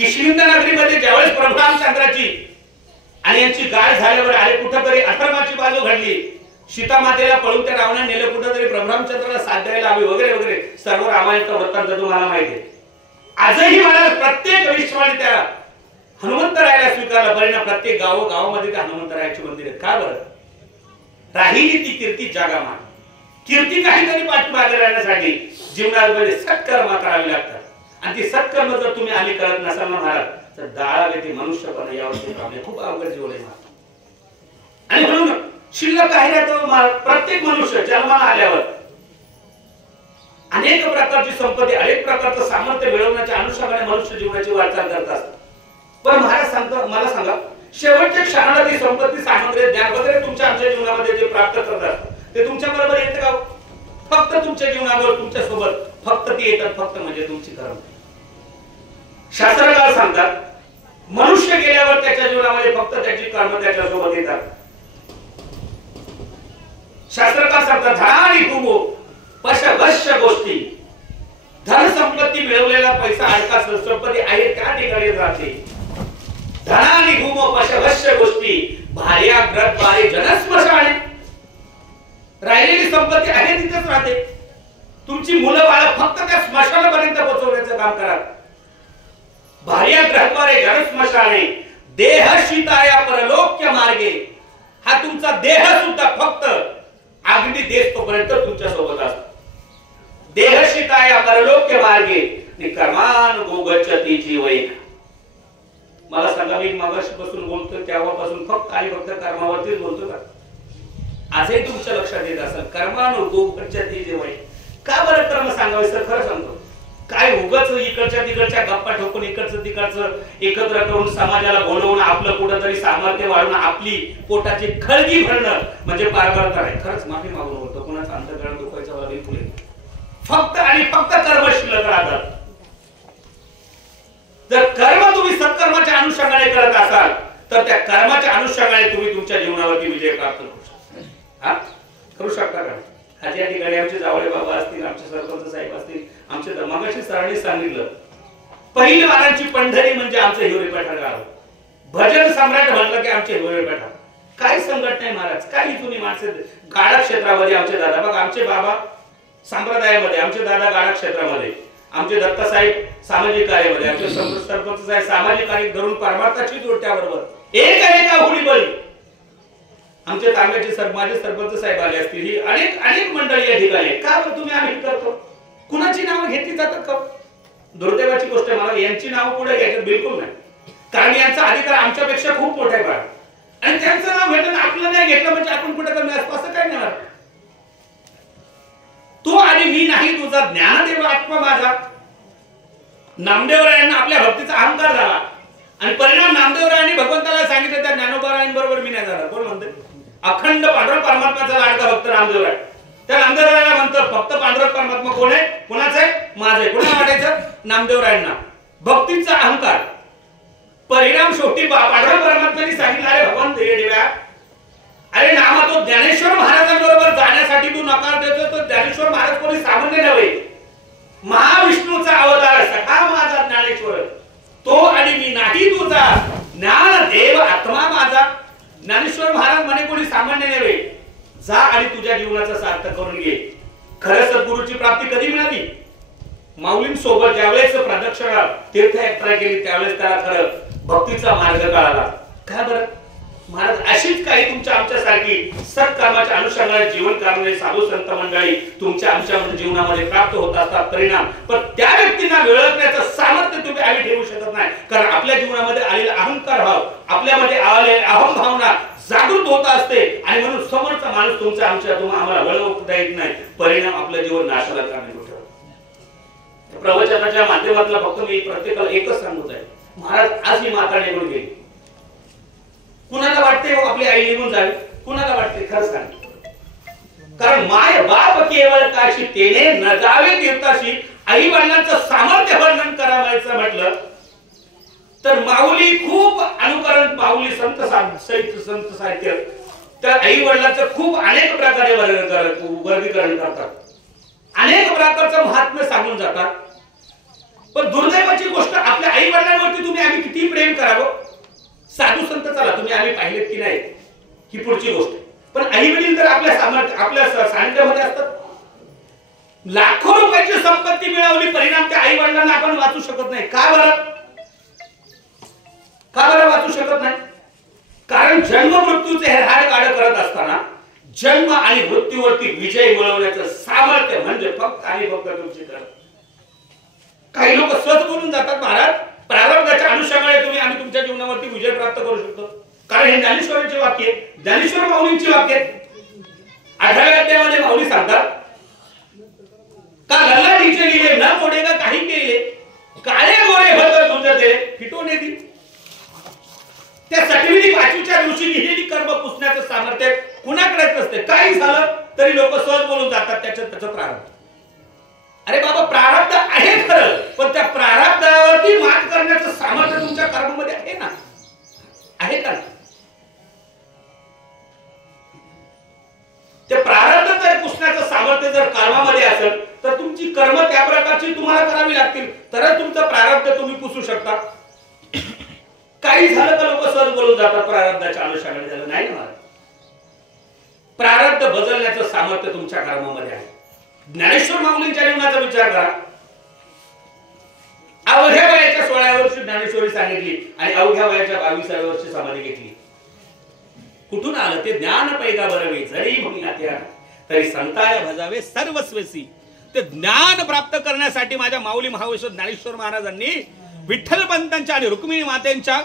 किष्किंधा नगरीमध्ये ज्यावेळेस प्रभू रामचंद्राची आणि यांची गाठ झाल्यावर अरे कुठेतरी अधर्माची बाजू घडली, सीता मातेला पळून त्या रावणाने नेलं, कुठेतरी प्रभू रामचंद्राला साथ द्यायला हवी वगैरे वगैरे सर्व रामायणाचा वृत्तांत तुम्हाला माहिती आहे. आजही मला प्रत्येक विश्वाने त्या हनुमंतरायाला स्वीकारला. परिणाम प्रत्येक गावामध्ये त्या हनुमंतरायाची मंदिर आहेत. का बरं? राहिली ती कीर्ती जगामा. कीर्ती काहीतरी पाठीमागे राहण्यासाठी जीवनामध्ये सत्कर्म करावी लागतात. आणि ती सत्कर्म जर तुम्ही आम्ही करत नसाल ना महाराज, तर दाळावे ते मनुष्यपणा यावरती पाहणे खूप अवघड जीवन आहे. आणि म्हणून शिल्लक काही राहतो. प्रत्येक मनुष्य जन्माला आल्यावर अनेक प्रकारची संपत्ती, अनेक प्रकारचं सामर्थ्य मिळवण्याच्या अनुषंगाने मनुष्य जीवनाची वाटचाल करत असतात. पण महाराज सांगतो, मला सांगा, शेवटच्या क्षणाला ती संपत्ती, सामर्थ्य, ज्ञान वगैरे तुमच्या आमच्या जीवनामध्ये जे प्राप्त करतात ते तुमच्या बरोबर येते का? फक्त तुमच्या जीवनावर तुमच्या सोबत फक्त ती येतात, फक्त म्हणजे तुमची कर्म. शास्त्रकार सांगतात मनुष्य गेल्यावर त्याच्या जीवनामध्ये फक्त त्याची कर्म त्याच्या सोबत येतात. शास्त्रकार सांगतात धनानी भूमो पशवश्य गोष्टी. धन संपत्ती मिळवलेला पैसा अडका संपत्ती आहे त्या ठिकाणी राहते. धनानी भूमो पशवश्य गोष्टी भार्या ग्रत बारे जनस्मशाने. राहिलेली संपत्ती आहे तिथेच राहते. तुमची मुलं बाळ फक्त त्या स्मशानापर्यंत पोहोचवण्याचं काम करा. भार्या ग्रहद्वारे जनस्मशाने देह शीताया परलोक्य मार्गे. हा तुमचा देह सुद्धा फक्त अग्नी देश तोपर्यंत तुमच्या सोबत असतो. देह शीताया परलोक्य मार्गे कर्मान गोगच्छति जीवैक. मला सांगा, मी मगाशीपासून बोलतोय तेव्हापासून फक्त आणि फक्त कर्मावरतीच बोलतो का? आजही तुमच्या लक्षात येत असेल कर्मानु गोगच्छति जीवैक. का बरं कर्म सांगावे सर? खरं सांगतो, काय उगाच इकडच्या तिकडच्या गप्पा ठोकून इकडचं तिकडचं एकत्र करून समाजाला बोलवून आपलं कुठंतरी सामर्थ्य वाढवून आपली पोटाची खळगी भरणं म्हणजे पारमार्थ आहे. खरंच माफी मागून बोलतो, कुणाचं अंतःकरण दुखायचं मला बिलकुल फक्त आणि फक्त कर्म शिल्लक राहतात. जर कर्म तुम्ही सत्कर्माच्या अनुषंगाने करत असाल तर त्या कर्माच्या अनुषंगाने तुम्ही तुमच्या जीवनावरती विजय प्राप्त करू शकता. करू शकता का? आज या ठिकाणी आमचे जावळे बाबा असतील, आमचे सरपंच साहेब असतील, आमचे मगाशी सरांनी सांगितलं पहिलवानांची पंढरी म्हणजे आमचं हिवरेपेठा गाव. भजन सम्राट म्हणलं की आमचे हिवरेपेठा. काय संकट नाही महाराज, काही जुनी माणसं गाडा क्षेत्रामध्ये आमचे दादा बघा, आमचे बाबा संप्रदायामध्ये, आमचे दादा गाडा क्षेत्रामध्ये, आमचे दत्ता साहेब सामाजिक कार्यामध्ये, आमचे सरपंच साहेब सामाजिक कार्य धरून परमार्थाची जोडत्याबरोबर एक अनेका होळी बळी. आमचे तांब्याचे माझे सरपंच साहेब आले असतील, ही अनेक मंडळी या ठिकाणी. का बरं तुम्ही आम्ही करतो? कुणाची नावं घेतली जातात का? दुर्दैवाची गोष्ट मला यांची नावं पुढे घ्यायची बिलकुल नाही, कारण यांचा अधिकार आमच्यापेक्षा खूप मोठा आहे. आणि त्यांचं नाव घेतलं आपलं नाही घेतलं म्हणजे आपण कुठे कमी असतो असं काय नाही. तो आणि मी नाही तुझा ज्ञानदेव आत्मा माझा. नामदेवरायांना आपल्या भक्तीचा अहंकार झाला आणि परिणाम नामदेवरायांनी भगवंताला सांगितलं त्या ज्ञानोबारायांबरोबर मी नाही झाला. कोण म्हणते? अखंड पांडुरंग परमात्माचा लाडका भक्त नामदेवराय. त्या नामदेवरायांना म्हणतं फक्त पांडुरंग परमात्मा कोण आहे? कोणाचा आहे? माझा आहे. कोणाला वाटायचं? नामदेवरायांना. भक्तीचा अहंकार. परिणाम शेवटी पांडुरंग परमात्म्यांनी सांगितलं अरे भगवान देवा, अरे नामा तो ज्ञानेश्वर महाराजांबरोबर जाण्यासाठी तू नकार देतो. तो ज्ञानेश्वर महाराज कोणी सामान्य नव्हे, महाविष्णूचा अवतार सखा माझा ज्ञानेश्वर. तो आणि मी नाही तुझा ज्ञान देव आत्मा माझा. ज्ञानेश्वर महाराज म्हणे कोणी सामान्य नव्हे, जा आणि तुझ्या जीवनाचा सार्थक करून घे. खरं सद्गुरूची प्राप्ती कधी मिळाली? माऊलींसोबत ज्यावेळेस प्रदक्षिणा तीर्थयात्रा केली त्यावेळेस त्याला खरं भक्तीचा मार्ग कळाला. का बरं महाराज? अशीच काही तुमच्या आमच्यासारखी सत्कर्माच्या अनुषंगाने जीवन करणारे साधू संत मंडळी तुमच्या आमच्या जीवनामध्ये प्राप्त होत असतात परिणाम. पण त्या व्यक्तींना ओळखण्याचं सामर्थ्य तुम्ही आम्ही ठेवू शकत नाही, कारण आपल्या जीवनामध्ये आलेला अहंकार भाव, आपल्यामध्ये आलेली अहम भावना जागृत होत असते आणि म्हणून समोरचा माणूस तुमच्या आमच्या आम्हाला ओळखता येत नाही. परिणाम आपलं जीवन नाशाला करणे होतं. प्रवचनाच्या माध्यमातून फक्त मी प्रत्येकाला एकच सांगत आहे, महाराज आज ही माता निघून गेली. कुणाला वाटते आपली आई निघून जावी? कुणाला वाटते? खरं सांग. कारण माय बाप केवळ काशी तेने न जावे तीर्थाशी. आई वडिलांचं सामर्थ्य वर्णन करायचं म्हटलं तर माऊली खूप अनुकरण, माऊली संत साहित्य त्या आई वडिलांचं खूप अनेक प्रकारे वर्गीकरण करतात, अनेक प्रकारचं महात्म्य सांगून जातात. पण दुर्दैवाची गोष्ट आपल्या आई वडिलांवरती तुम्ही आम्ही पाहिलेत की नाही ही पुढची गोष्ट. पण आई वडील तर आपल्या सानिध्यामध्ये असतात. लाखो रुपयाची संपत्ती मिळवली, परिणाम त्या आई वडिलांना आपण वाचू शकत नाही. का बरं वाचू शकत नाही? कारण जन्म मृत्यूचे हे हाडकाड करत असताना जन्म आणि मृत्यूवरती विजय मिळवण्याचं सामर्थ्य म्हणजे फक्त आणि फक्त तुमची कर्म. काही लोक सहज बोलून जातात, महाराज प्रारब्धाच्या अनुषंगाने आम्ही तुमच्या जीवनावरती विजय प्राप्त करू शकतो. कारण हे ज्ञानेश्वरांचे वाक्य आहे, ज्ञानेश्वर माऊलींची वाक्य आहेत. 18व्या अध्यायामध्ये माऊली सांगतात का लल्लाडीचे लिहिले न मोडे का काही केले, काळे गोरे भद्र तुझे फिटून येतील. त्या 7वी 5वीच्या दिवशी लिहिलेली कर्म पुसण्याचं सामर्थ्य कुणाकडेच नसते. काही झालं तरी लोक सहज बोलून जातात त्याचं प्रारब्ध. अरे बाबा, प्रारब्ध आहे खरं, पण त्या प्रारब्धावरती मात करण्याचं सामर्थ्य तुमच्या कर्मामध्ये आहे ना, आहे का? ते प्रारब्ध जर पुसण्याचं सामर्थ्य जर कर्मामध्ये असेल तर तुमची कर्म त्या प्रकारची तुम्हाला करावी लागतील, तरच तुमचं प्रारब्ध तुम्ही पुसू शकता. काही झालं तर लोक सहज बोलून जातात प्रारब्धाच्या अनुषंगाने. झालं नाही ना, प्रारब्ध बदलण्याचं सामर्थ्य तुमच्या कर्मामध्ये आहे. ज्ञानेश्वर माऊलींच्या जीवनाचा विचार करा. अवघ्या वयाच्या 16व्या वर्षी ज्ञानेश्वरी सांगितली आणि अवघ्या वयाच्या 22व्या वर्षी समाधी घेतली. कुठून आलं ते? ज्ञान पैगा बरवे जरी म्हणून तरी संताय भजावे सर्वस्वेसी. ते ज्ञान प्राप्त करण्यासाठी माझ्या माऊली महावैष्णव ज्ञानेश्वर महाराजांनी विठ्ठल पंतांच्या आणि रुक्मिणी मातेंच्या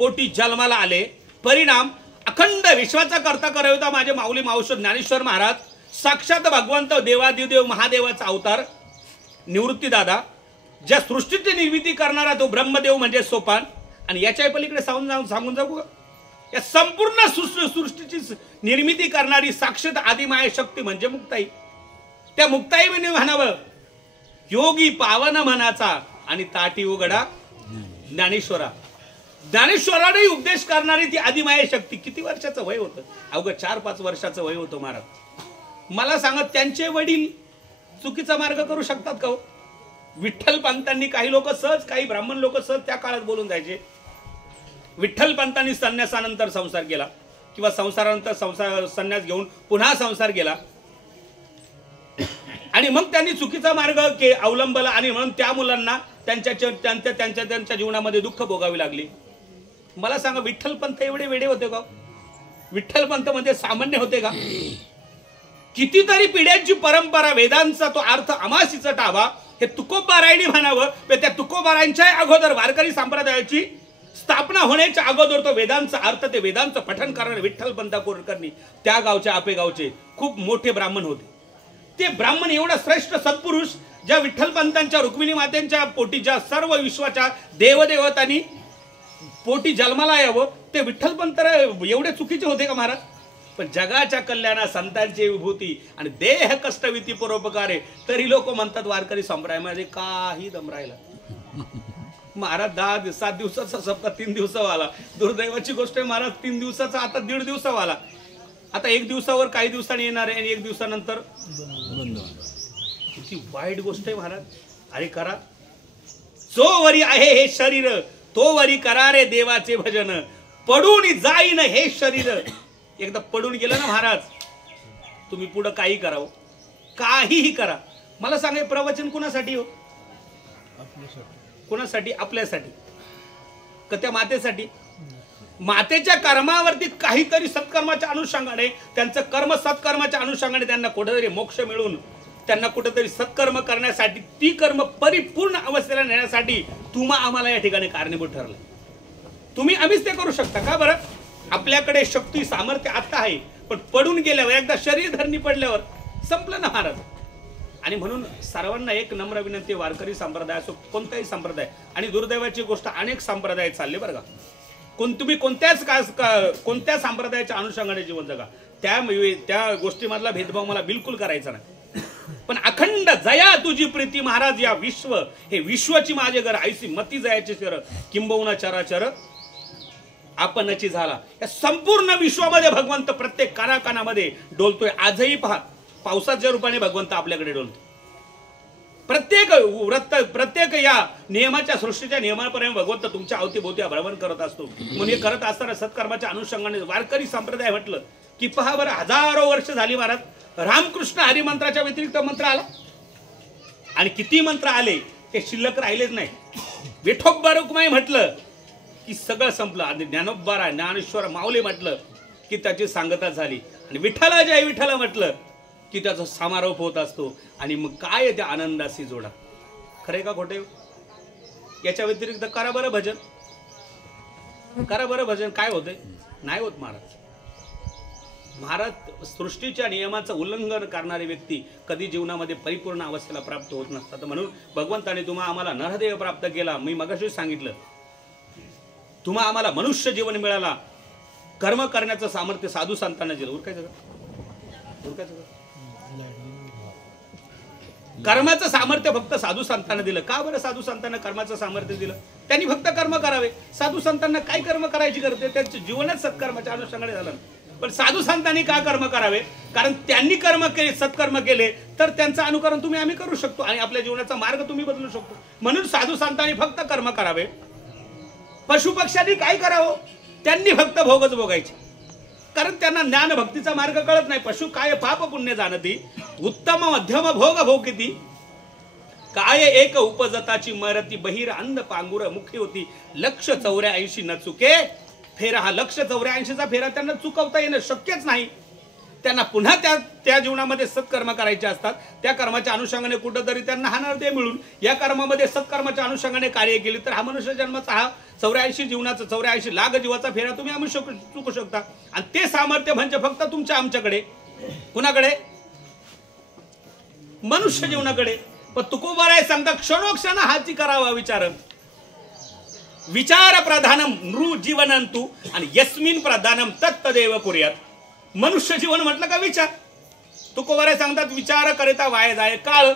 पोटी जन्माला आले. परिणाम अखंड विश्वाचा करता करविता माझे माऊली महावैष्णव ज्ञानेश्वर महाराज साक्षात भगवंत देवादिदेव महादेवाचा अवतार निवृत्ती दादा, ज्या सृष्टीची निर्मिती करणारा तो ब्रह्मदेव म्हणजे सोपान. आणि याच्या पलीकडे सांगून जाऊ, या संपूर्ण सृष्टीची निर्मिती करणारी साक्षात आदिमाय शक्ती म्हणजे मुक्ताई. त्या मुक्ताई म्हणजे म्हणावं योगी पावन मनाचा आणि ताटी उघडा ज्ञानेश्वरा. ज्ञानेश्वराने उपदेश करणारी ती आदिमाय शक्ती. किती वर्षाचं वय होतं? अवघं 4-5 वर्षाचं वय होतं महाराज. मला सांगा, त्यांचे वडील चुकीचा मार्ग करू शकतात का? विठ्ठल पंतांनी, काही लोक सहज, काही ब्राह्मण लोक सहज त्या काळात बोलून जायचे. विठ्ठल पंतांनी संन्यासानंतर संसार केला किंवा संसारानंतर संन्यास घेऊन पुन्हा संसार केला आणि मग त्यांनी चुकीचा मार्ग अवलंबला आणि म्हणून त्या मुलांना त्यांच्या जीवनामध्ये दुःख भोगावी लागली. मला सांगा, विठ्ठल पंत एवढे वेडे होते का? विठ्ठल पंत मध्ये सामान्य होते का? कितीतरी पिढ्यांची परंपरा, वेदांचा तो अर्थ अमासीचा टावा हे तुकोबारायांनी म्हणावं. त्या तुकोबारायांच्या अगोदर वारकरी संप्रदायाची स्थापना होण्याच्या अगोदर तो वेदांचा अर्थ, ते वेदांचं पठण करणारे विठ्ठल पंत कोरकर्णी त्या गावचे, आपेगावचे खूप मोठे ब्राह्मण होते. ते ब्राह्मण एवढा श्रेष्ठ सत्पुरुष, ज्या विठ्ठल पंतांच्या रुक्मिणी मातेंच्या पोटी ज्या सर्व विश्वाच्या देवदेवतांनी पोटी जन्माला यावं, ते विठ्ठल पंत एवढे चुकीचे होते का महाराज? पण जगाच्या कल्याणा संतांची विभूती आणि देह कष्टविती परोपकारे, तरी लोक म्हणतात वारकरी संप्रदायामध्ये काही दम राहिला. महाराज 7 दिवसाचा सप्ताह 3 दिवसावाला. दुर्दैवाची गोष्ट आहे महाराज, 3 दिवसाचा आता 1.5 दिवसावाला. आता 1 दिवसावर काही दिवसांनी येणार आहे आणि 1 दिवसानंतर किती वाईट गोष्ट आहे महाराज. अरे करा, जो वरी आहे हे शरीर तो वरी करा रे देवाचे भजन, पडून जाईन हे शरीर. एकदा पडून गेलं ना महाराज, तुम्ही पुढे काही करावं, काहीही करा. मला सांगा, प्रवचन कुणासाठी हो? कुणासाठी? आपल्यासाठी का त्या मातेसाठी? मातेच्या कर्मावरती काहीतरी सत्कर्माच्या अनुषंगाने, त्यांचं कर्म सत्कर्माच्या अनुषंगाने त्यांना कुठेतरी मोक्ष मिळून, त्यांना कुठेतरी सत्कर्म करण्यासाठी, ती कर्म परिपूर्ण अवस्थेला नेण्यासाठी तुम्हा आम्हाला या ठिकाणी कारणीभूत ठरलं. तुम्ही आम्हीच ते करू शकता का बरं? आपल्याकडे शक्ती सामर्थ्य आता आहे, पण पडून गेल्यावर, एकदा शरीर धरणी पडल्यावर संपलं ना महाराज. आणि म्हणून सर्वांना एक नम्र विनंती, वारकरी संप्रदाय असो, कोणताही संप्रदाय, आणि दुर्दैवाची गोष्ट अनेक संप्रदाय चालले बरं का. तुम्ही कोणत्या संप्रदायाच्या अनुषंगाने जीवन जगा, त्या गोष्टीमधला भेदभाव मला बिलकुल करायचा नाही. पण अखंड जया तुझी प्रीती महाराज, या विश्व हे विश्वाची माझे घर, आयसी मती जयाचे शर, किंबहुना चराचर आपणची झाला. या संपूर्ण विश्वामध्ये भगवंत प्रत्येक कानाकानामध्ये डोलतोय. आजही पहा, पावसाच्या रूपाने भगवंत आपल्याकडे डोलतो. प्रत्येक प्रत्येक या नियमाच्या सृष्टीच्या नियमापर्यंत भगवंत तुमच्या अवतीभोवती भ्रमण करत असतो. म्हणून हे करत असताना सत्कर्माच्या अनुषंगाने वारकरी संप्रदाय म्हटलं की पहा बरं, हजारो वर्ष झाली महाराज रामकृष्ण हरिमंत्राच्या व्यतिरिक्त मंत्र आला आणि किती मंत्र आले ते शिल्लक राहिलेच नाही. विठोबा रुक्माई म्हटलं की सगळं संपलं. आणि ज्ञानोबा ज्ञानेश्वर माऊली म्हटलं की त्याची सांगता झाली. आणि विठ्ठला जय विठ्ठला म्हटलं की त्याचा समारोप होत असतो. आणि मग काय त्या आनंदाशी जोडा. खरे का खोटे? याच्या व्यतिरिक्त करा बरं भजन, करा बरं भजन. काय होतंय? नाही होत महाराज. महाराज सृष्टीच्या नियमाचं उल्लंघन करणारी व्यक्ती कधी जीवनामध्ये परिपूर्ण अवस्थेला प्राप्त होत नसतात. म्हणून भगवंताने तुम्हा आम्हाला नरदेह प्राप्त केला. मी मगाशी सांगितलं, तुम्हा आम्हाला मनुष्य जीवन मिळाला. कर्म करण्याचं सामर्थ्य साधू संतांना दिलं. उरकायचं कर्माचं सामर्थ्य फक्त साधू संतांना दिलं. का बरं साधू संतांना कर्माचं सामर्थ्य दिलं? त्यांनी फक्त कर्म करावे. साधू संतांना काय कर्म करायची करते? त्यांचं जीवनच सत्कर्माच्या अनुषंगाने झालं. पण साधू संतांनी का कर्म करावे? कारण त्यांनी कर्म केले, सत्कर्म केले तर त्यांचं अनुकरण तुम्ही आम्ही करू शकतो आणि आपल्या जीवनाचा मार्ग तुम्ही बदलू शकतो. म्हणून साधू संतांनी फक्त कर्म करावे. पशुपक्ष्यांनी काय करावं? त्यांनी फक्त भोगच भोगायचे. कारण त्यांना ज्ञान भक्तीचा मार्ग कळत नाही. पशु काय पाप पुण्य जाणती, उत्तम मध्यम भोग भोगती, काय एक उपजताची मरती, बहिर अंध पांगुर मुखी होती, लक्ष 84 न चुके फेरा. हा लक्ष 84चा फेरा त्यांना चुकवता येणं शक्यच नाही. त्यांना पुन्हा त्या जीवनामध्ये सत्कर्म करायचे असतात. त्या कर्माच्या अनुषंगाने कुठंतरी त्यांना हा नरदेह मिळून या कर्मामध्ये सत्कर्माच्या अनुषंगाने कार्य केले तर हा मनुष्य जन्माचा हा 84 जीवनाचा 84 लाख जीवाचा फेरा तुम्ही आम्ही चुकू शकता. आणि ते सामर्थ्य म्हणजे फक्त तुमच्या आमच्याकडे. कुणाकडे? मनुष्य जीवनाकडे. पण तुकोबाराय सांगता क्षणोक्षण हाची करावा विचार. विचार प्रधानम नृ जीवनंतु आणि यस्मिन प्रधानम तत्तदेव कुर्यात. मनुष्य जीवन म्हटलं का विचार. तुकोबाराय सांगतात विचार करिता वाया जाय काळ.